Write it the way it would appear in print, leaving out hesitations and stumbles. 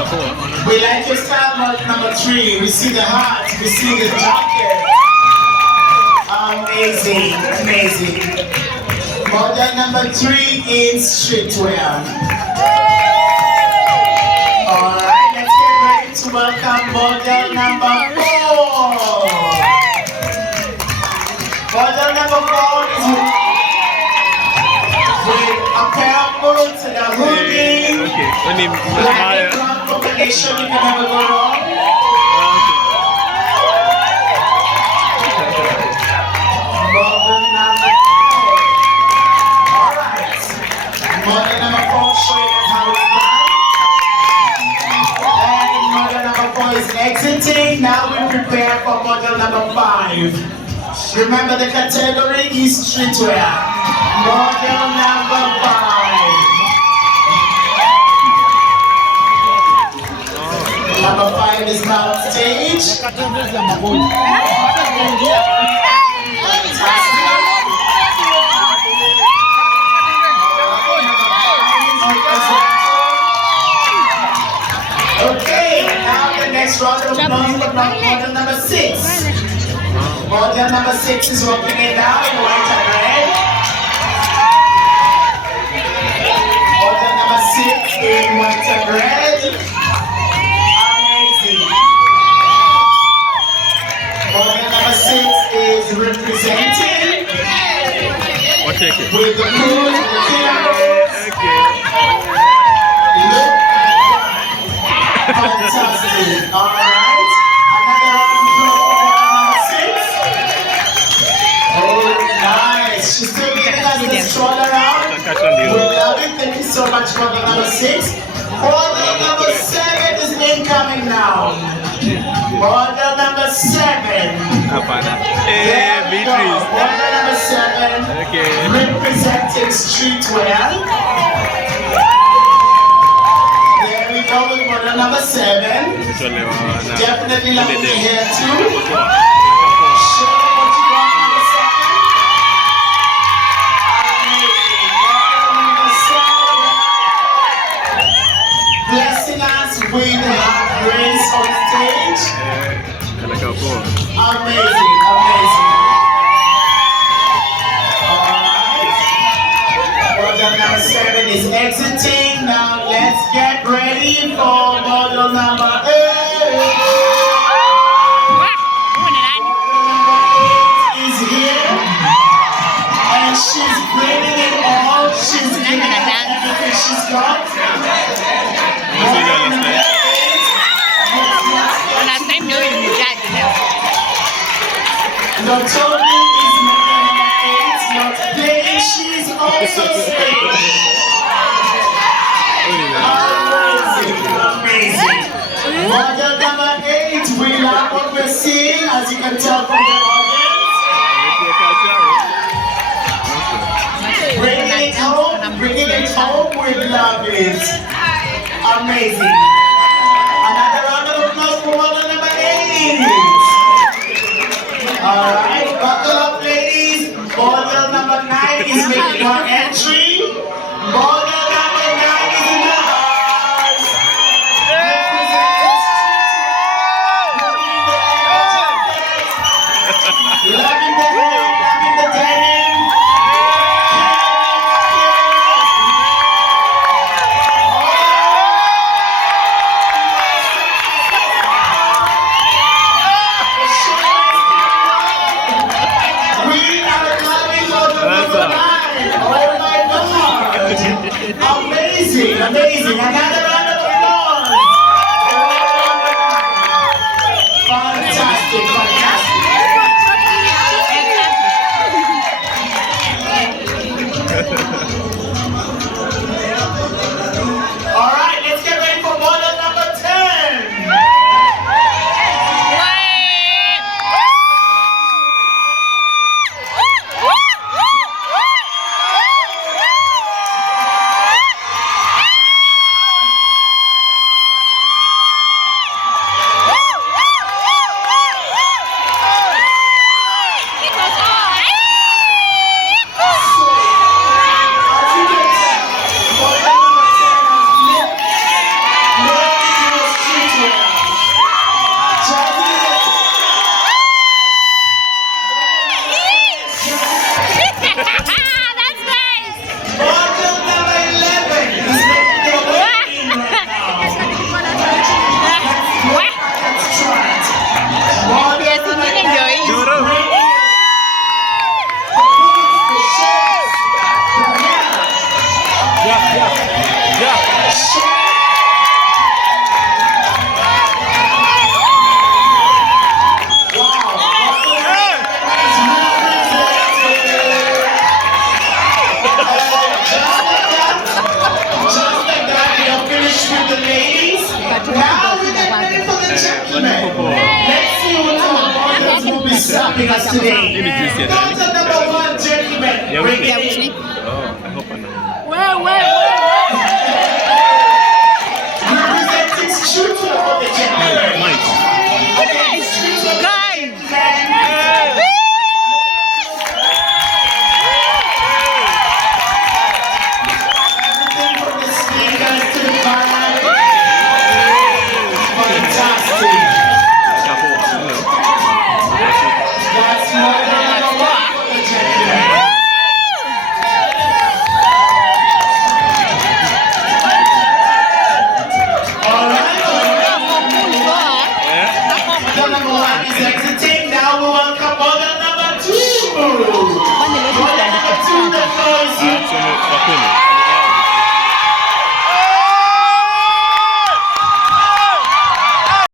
We like your style, model number 3. We see the heart, we see the jacket. Amazing, amazing. Model number 3 in streetwear. Alright, let's get ready to welcome model number 4. Model number 4 is with a pair of boots and a hoodie. Black and brown combination, you can never go wrong. Model number 4. Alright. Model number 4 showing us how it's done. And model number 4 is exiting. Now we prepare for model number 5. Remember the category is streetwear. Model number 5. Number 5 is now on stage. Okay, now the next round of applause for model number 6. Model number 6 is walking in now in white and red. Model number 6 in white and red. Amazing. Model number 6 is representing with the moon, the candles. Look at that. Fantastic. Alright. Another round of applause for model number 6. Oh, nice. She's still giving us the stroller out. We love it. Thank you so much, model number 6. Model number 7 is incoming now. Model number 7. There we go. Model number 7. Representing streetwear. There we go with model number 7. Definitely loving the hair too. Show them what you got on the 7. Amazing. Model number 7. Blessing us with her grace on stage. Amazing, amazing. Alright. Model number 7 is exiting. Now let's get ready for model number 8. Is here. And she's bringing it all. She's giving everything she's got. Not only is model number 8 not playing, she's also singing. Amazing, amazing. Model number 8, we love what we're seeing, as you can tell from the audience. Bringing it home, we love it. Amazing. Another round of applause for model number 8. Alright, buckle up ladies. Model number 9 is making her entry. Model number 9 is in the house. Loving the hair, loving the denim. Just like that, we are finished with the ladies. Now we get ready for the gentlemen. Let's see what our brothers will be serving us today. Comes the number one gentleman. Bring it in. Representing Shooter for the gentlemen. Okay, Shooter. Everything from the speakers to the band. Fantastic. That's more than enough for the gentlemen. All right. The number one is exiting. Now we welcome model number two.